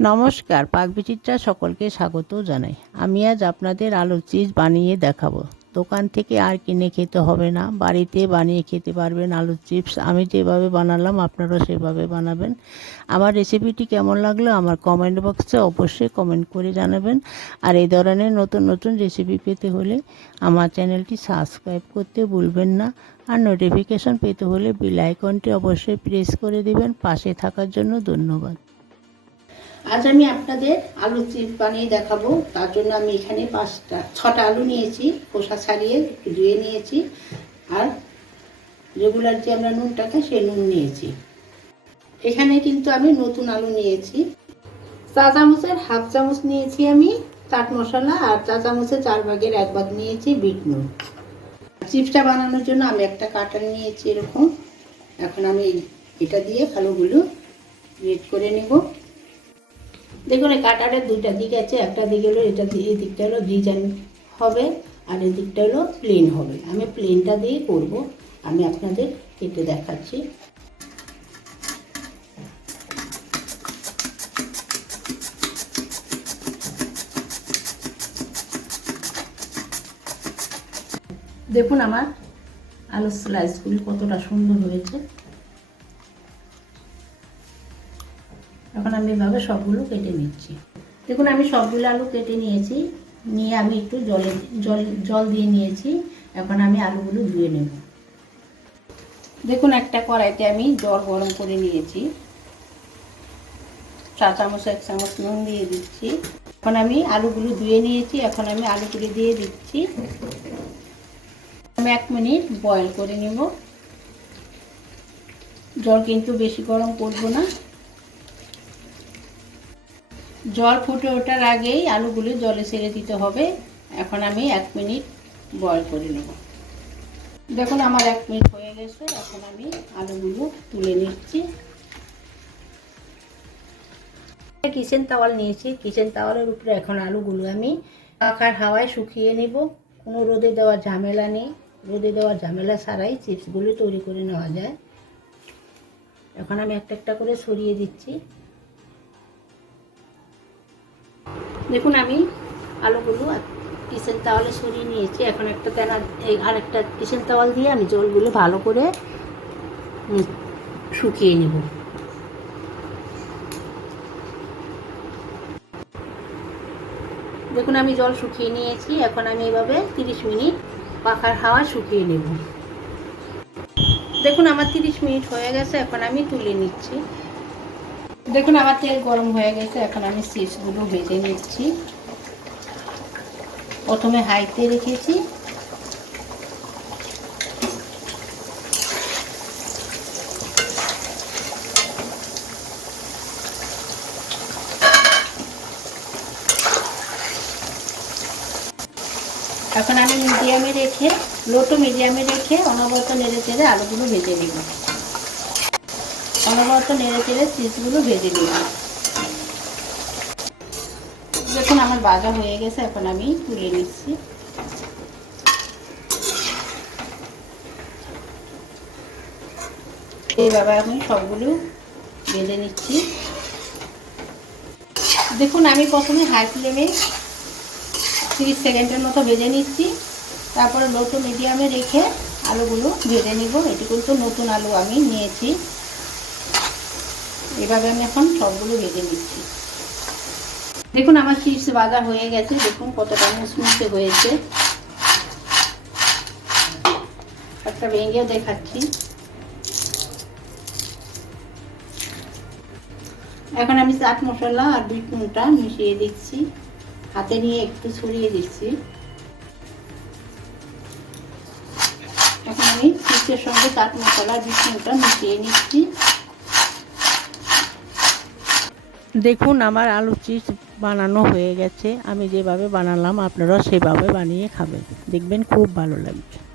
নমস্কার পাকবিচিত্রা সকলকে স্বাগত জানাই। আমি আজ আপনাদের আলুর চিজ বানিয়ে দেখাবো। দোকান থেকে আর কিনে খেতে হবে না, বাড়িতে বানিয়ে খেতে পারবেন আলুর চিপস। আমি যেভাবে বানালাম আপনারাও সেভাবে বানাবেন। আমার রেসিপিটি কেমন লাগল আমার কমেন্ট বক্সে অবশ্যই কমেন্ট করে জানাবেন। আর এই ধরনের নতুন নতুন রেসিপি পেতে হলে আমার চ্যানেলটি সাবস্ক্রাইব করতে ভুলবেন না। আর নোটিফিকেশন পেতে হলে বেল আইকনটি অবশ্যই প্রেস করে দেবেন। পাশে থাকার জন্য ধন্যবাদ। আজ আমি আপনাদের আলু চিপস বানিয়ে দেখাবো। তার জন্য আমি এখানে পাঁচটা, ছটা আলু নিয়েছি, খোসা ছাড়িয়ে একটু ধুয়ে নিয়েছি। আর রেগুলার যে আমরা নুনটাকে সেই নুন নিয়েছি। এখানে কিন্তু আমি নতুন আলু নিয়েছি। চা চামচের হাফ চামচ নিয়েছি আমি চাট মশলা আর চা চামচের চার ভাগের এক ভাগ নিয়েছি বিট নুন। চিপসটা বানানোর জন্য আমি একটা কাটার নিয়েছি এরকম। এখন আমি এটা দিয়ে আলুগুলো রেড করে নেব। দেখুন, এই কাটারের দুইটা দিক আছে, একটা দিক হলো এটা এই দিকটা হলো ডিজাইন হবে, আর এই দিকটা হলো প্লেন হবে। আমি প্লেনটা দিয়ে করব, আমি আপনাদের কেটে দেখাচ্ছি। দেখুন আমার আলুর স্লাইসগুলি কতটা সুন্দর হয়েছে। এখন আমি এভাবে সবগুলো কেটে নিচ্ছি। দেখুন, আমি সবগুলো আলু কেটে নিয়েছি। নিয়ে আমি একটু জলে, জল জল দিয়ে নিয়েছি। এখন আমি আলুগুলো ধুয়ে নেব। দেখুন, একটা কড়াইতে আমি জল গরম করে নিয়েছি। চা চামচ, এক চামচ নুন দিয়ে দিচ্ছি। এখন আমি আলুগুলো ধুয়ে নিয়েছি। এখন আমি আলু আলুগুলো দিয়ে দিচ্ছি। আমি এক মিনিট বয়েল করে নেব। জল কিন্তু বেশি গরম করব না। জল ফুটে ওঠার আগেই আলুগুলো জলে ছেড়ে দিতে হবে। এখন আমি এক মিনিট বয়ল করে নেব। দেখুন, আমার এক মিনিট হয়ে গেছে। এখন আমি আলুগুলো তুলে নিচ্ছি। কিচেন তাওয়াল নিয়েছি। কিচেন তাওয়ালের উপরে এখন আলুগুলো আমি পাখার হাওয়ায় শুকিয়ে নেব। কোনো রোদে দেওয়া ঝামেলা নেই। রোদে দেওয়া ঝামেলা ছাড়াই চিপসগুলো তৈরি করে নেওয়া যায়। এখন আমি একটা একটা করে সরিয়ে দিচ্ছি। দেখুন, আমি আলুগুলো কিচেন তাওয়ালে সরিয়ে নিয়েছি। এখন একটা তেনা এই আরেকটা কিচেন তাওয়াল দিয়ে আমি জলগুলো ভালো করে শুকিয়ে নেব। দেখুন, আমি জল শুকিয়ে নিয়েছি। এখন আমি এভাবে তিরিশ মিনিট পাখার হাওয়া শুকিয়ে নেব। দেখুন, আমার তিরিশ মিনিট হয়ে গেছে। এখন আমি তুলে নিচ্ছি। দেখুন, আমার তেল গরম হয়ে গেছে। এখন আমি চিপসগুলো ভেজে নিচ্ছি। প্রথমে হাইতে রেখেছি। এখন আমি মিডিয়ামে রেখে, লো টু মিডিয়ামে রেখে অনবরত নেড়ে চেড়ে আলুগুলো ভেজে নিব। অনবরত নেড়ে চেড়ে চিজগুলো ভেজে নিব দেখুন, আমার বাজা হয়ে গেছে, এখন আমি তুলে নিচ্ছি। এইভাবে আমি সবগুলো ভেজে নিচ্ছি। দেখুন, আমি প্রথমে হাই ফ্লেমে তিরিশ সেকেন্ডের মতো ভেজে নিচ্ছি। তারপরে লো মিডিয়ামে রেখে আলুগুলো ভেজে নিব। এটি কিন্তু নতুন আলু আমি নিয়েছি। এভাবে আমি এখন সবগুলো ভেজে নিচ্ছি। দেখুন আমার চিপস বাজা হয়ে গেছে, দেখুন কতটা মুসমুসে হয়েছে। একটা ভেঙেও দেখাচ্ছি। এখন আমি চাট মশলা আর বিট মিশিয়ে দিচ্ছি। হাতে নিয়ে একটু ছড়িয়ে দিচ্ছি। এখন আমি চিপসের সঙ্গে চাট মশলা বিট নুনটা মিশিয়ে নিচ্ছি। দেখুন, আমার আলু চিপস বানানো হয়ে গেছে। আমি যেভাবে বানালাম, আপনারাও সেভাবে বানিয়ে খাবেন। দেখবেন খুব ভালো লাগবে।